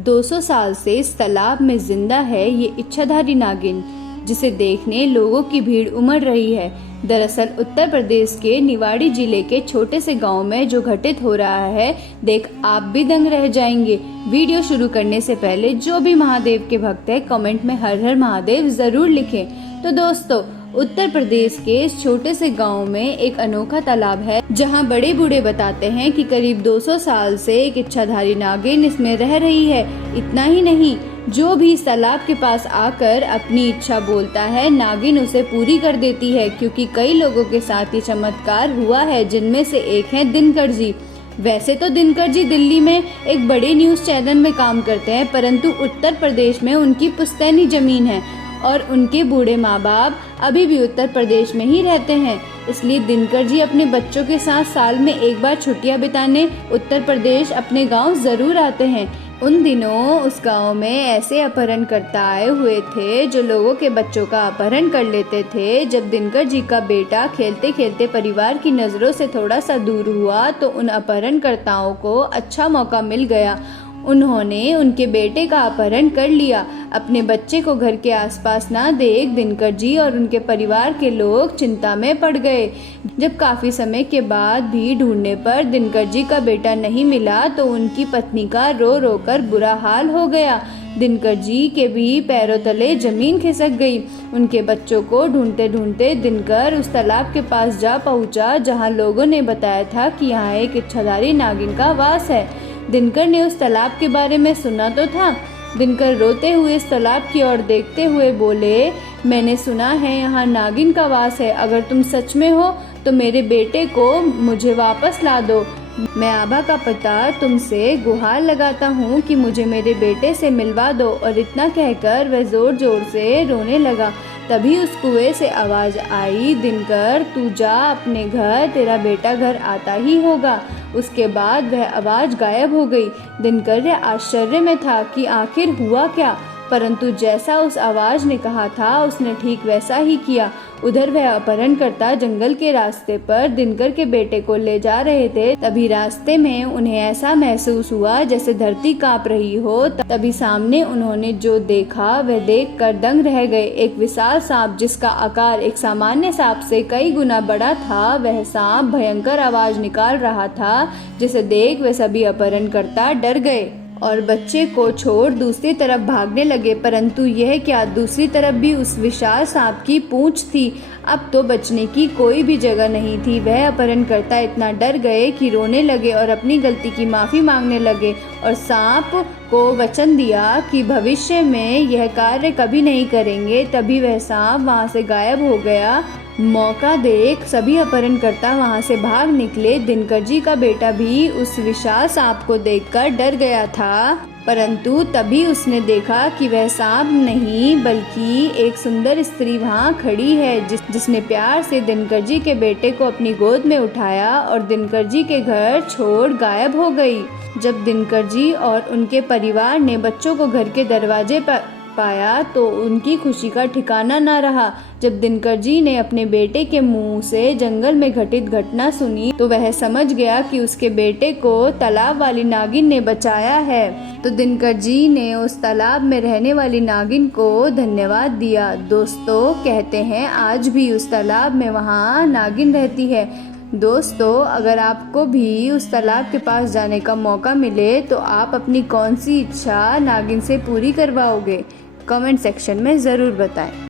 200 साल से इस तालाब में जिंदा है ये इच्छाधारी नागिन, जिसे देखने लोगों की भीड़ उमड़ रही है। दरअसल उत्तर प्रदेश के निवाड़ी जिले के छोटे से गांव में जो घटित हो रहा है, देख आप भी दंग रह जाएंगे। वीडियो शुरू करने से पहले जो भी महादेव के भक्त है कमेंट में हर हर महादेव जरूर लिखें। तो दोस्तों, उत्तर प्रदेश के इस छोटे से गांव में एक अनोखा तालाब है, जहां बड़े बूढ़े बताते हैं कि करीब 200 साल से एक इच्छाधारी नागिन इसमें रह रही है। इतना ही नहीं, जो भी इस तालाब के पास आकर अपनी इच्छा बोलता है, नागिन उसे पूरी कर देती है। क्योंकि कई लोगों के साथ ये चमत्कार हुआ है, जिनमें से एक है दिनकर जी। वैसे तो दिनकर जी दिल्ली में एक बड़े न्यूज़ चैनल में काम करते हैं, परंतु उत्तर प्रदेश में उनकी पुश्तैनी जमीन है और उनके बूढ़े माँ बाप अभी भी उत्तर प्रदेश में ही रहते हैं। इसलिए दिनकर जी अपने बच्चों के साथ साल में एक बार छुट्टियां बिताने उत्तर प्रदेश अपने गांव जरूर आते हैं। उन दिनों उस गांव में ऐसे अपहरणकर्ता आए हुए थे जो लोगों के बच्चों का अपहरण कर लेते थे। जब दिनकर जी का बेटा खेलते खेलते परिवार की नज़रों से थोड़ा सा दूर हुआ तो उन अपहरणकर्ताओं को अच्छा मौका मिल गया। उन्होंने उनके बेटे का अपहरण कर लिया। अपने बच्चे को घर के आसपास ना देख दिनकर जी और उनके परिवार के लोग चिंता में पड़ गए। जब काफी समय के बाद भी ढूंढने पर दिनकर जी का बेटा नहीं मिला तो उनकी पत्नी का रो रो कर बुरा हाल हो गया। दिनकर जी के भी पैरों तले जमीन खिसक गई। उनके बच्चों को ढूंढते ढूंढते दिनकर उस तालाब के पास जा पहुंचा, जहां लोगों ने बताया था कि यहाँ एक इच्छाधारी नागिन का वास है। दिनकर ने उस तालाब के बारे में सुना तो था। दिनकर रोते हुए इस तालाब की ओर देखते हुए बोले, मैंने सुना है यहाँ नागिन का वास है। अगर तुम सच में हो तो मेरे बेटे को मुझे वापस ला दो। मैं आभा का पिता तुमसे गुहार लगाता हूँ कि मुझे मेरे बेटे से मिलवा दो। और इतना कहकर वह जोर जोर से रोने लगा। तभी उस कुएं से आवाज आई, दिनकर तू जा अपने घर, तेरा बेटा घर आता ही होगा। उसके बाद वह आवाज गायब हो गई। दिनकर आश्चर्य में था कि आखिर हुआ क्या, परंतु जैसा उस आवाज ने कहा था उसने ठीक वैसा ही किया। उधर वह अपहरणकर्ता जंगल के रास्ते पर दिनकर के बेटे को ले जा रहे थे। तभी रास्ते में उन्हें ऐसा महसूस हुआ जैसे धरती कांप रही हो। तभी सामने उन्होंने जो देखा वह देखकर दंग रह गए। एक विशाल सांप, जिसका आकार एक सामान्य सांप से कई गुना बड़ा था, वह सांप भयंकर आवाज निकाल रहा था, जिसे देख वे सभी अपहरणकर्ता डर गए और बच्चे को छोड़ दूसरी तरफ भागने लगे। परंतु यह क्या, दूसरी तरफ भी उस विशाल सांप की पूंछ थी। अब तो बचने की कोई भी जगह नहीं थी। वह अपहरणकर्ता इतना डर गए कि रोने लगे और अपनी गलती की माफ़ी मांगने लगे और सांप को वचन दिया कि भविष्य में यह कार्य कभी नहीं करेंगे। तभी वह सांप वहाँ से गायब हो गया। मौका देख सभी अपहरणकर्ता वहां से भाग निकले। दिनकर जी का बेटा भी उस विशाल सांप को देखकर डर गया था, परंतु तभी उसने देखा कि वह सांप नहीं बल्कि एक सुंदर स्त्री वहां खड़ी है, जिसने प्यार से दिनकर जी के बेटे को अपनी गोद में उठाया और दिनकर जी के घर छोड़ गायब हो गई। जब दिनकर जी और उनके परिवार ने बच्चों को घर के दरवाजे पर पाया तो उनकी खुशी का ठिकाना न रहा। जब दिनकर जी ने अपने बेटे के मुंह से जंगल में घटित घटना सुनी तो वह समझ गया कि उसके बेटे को तालाब वाली नागिन ने बचाया है। तो दिनकर जी ने उस तालाब में रहने वाली नागिन को धन्यवाद दिया। दोस्तों, कहते हैं आज भी उस तालाब में वहाँ नागिन रहती है। दोस्तों, अगर आपको भी उस तालाब के पास जाने का मौका मिले तो आप अपनी कौन सी इच्छा नागिन से पूरी करवाओगे? कमेंट सेक्शन में ज़रूर बताएं।